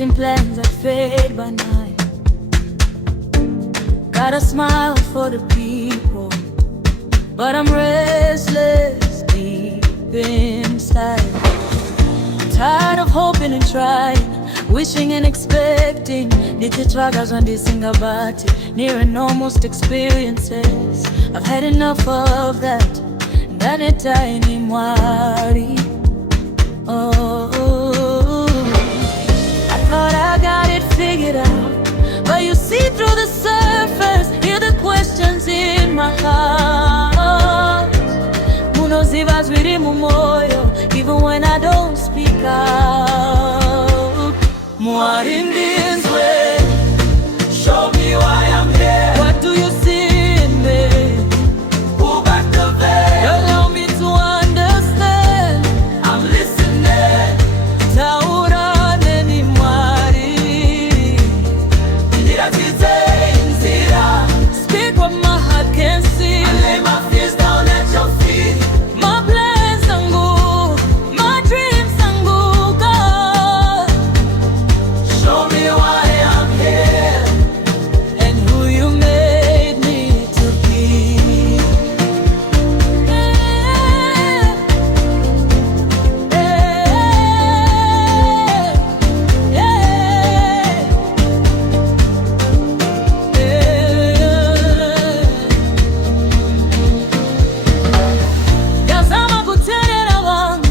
chasing plans that fade by night. Got a smile for the people, but I'm restless deep inside. Tired of hoping and trying, wishing and expecting. Nikichwaga zwandisingabati, near and almost experiences. I've had enough of that. Ndani Mwari. Oh, I thought I got it figured out, but you see through the surface, hear the questions in my heart. Munoziva zwiri mumoyo, even when I don't speak out. Mwari ndinzwei, show me why I'm here. What do you see in me? Pull back the veil, allow me to understand. I'm listening. Taurane ni Mwari, speak what my heart can see. I lay my fears down at your feet. My plans zangu, my dreams zangu, God. Show me why I'm here and who you made me to be. Yazama kuterera wangu,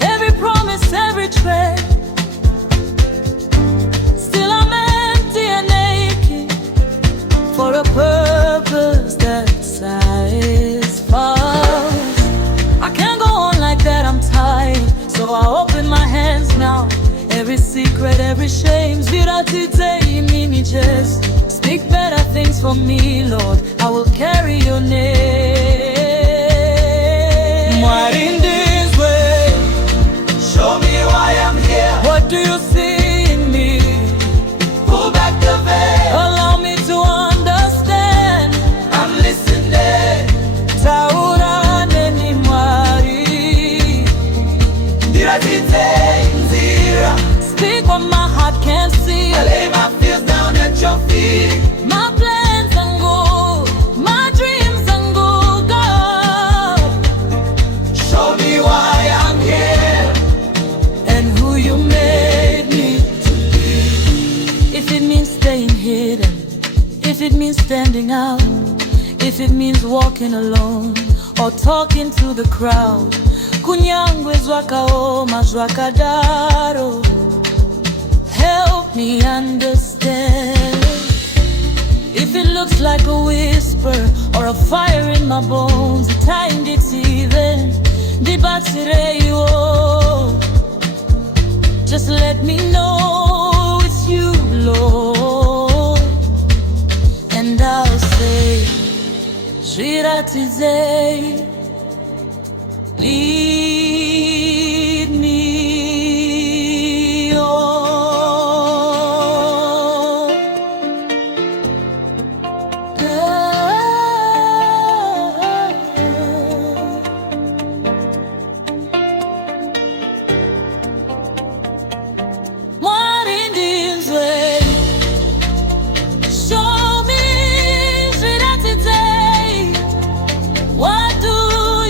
every promise, every trade. Still I'm empty and naked for a purpose that satisfies. I can't go on like that, I'm tired. So I open my hands now. Every secret, every shame, mimi just speak better things for me, Lord. I will carry your name. Mwari ndinzwei, show me why I'm here. What do you see in me? Pull back the veil, allow me to understand. I'm listening. Taurane ni Mwari, speak what my heart can see. I lay my fears down at your feet. My plans zangu, my dreams zangu, God. Show me why I'm here and who you made me to be. If it means staying hidden, if it means standing out, if it means walking alone or talking to the crowd, kunyangwe zwakaoma zwakadaro. Help me understand. If it looks like a whisper or a fire in my bones, the time it's even dibatsireyo. Just let me know it's you, Lord, and I'll say, Shiratizei, lead me on. Mwari ndinzwei, show me today. What do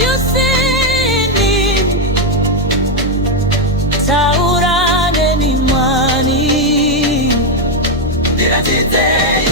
you see in me? Taurane ni Mwari, today.